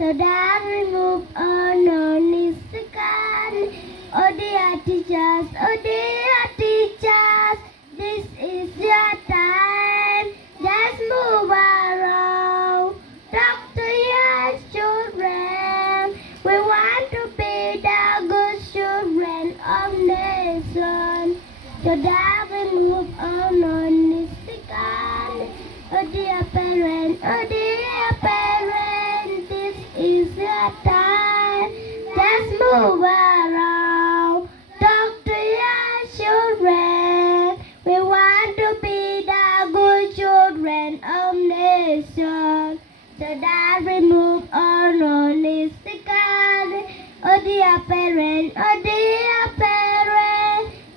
so that we move on is the gun. Oh dear teachers, this is your time. Just move around, talk to your children. We want to be the good children of nation. So that we move on is the gun. Oh dear parent, this is your time. Just move around, talk to your children. We want to be the good children of nation. So that we move on is the gun. Oh dear parent,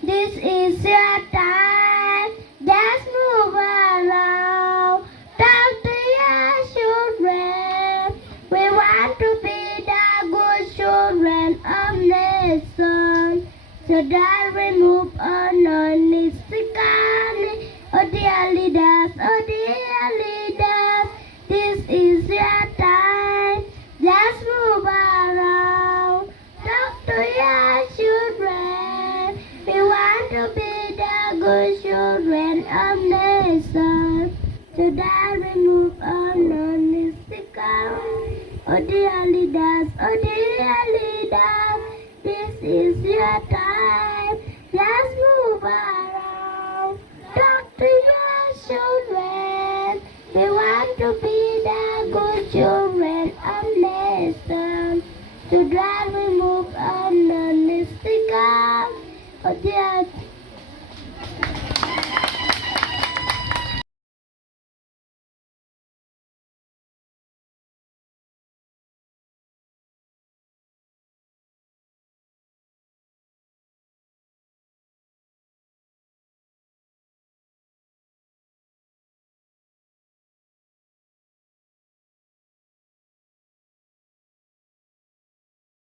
this is your time. Just move around, talk to your children. We want to be the good children of nation. So that we move on is the gun. Oh dear leaders, this is your time. Just move around, talk to your children. We want to be the good children of nation. So that we move on is the gun. Oh dear leaders, this is your time. Just move around, talk to your children. We want to be the good children of nation. So that we move on is the gun. Oh dear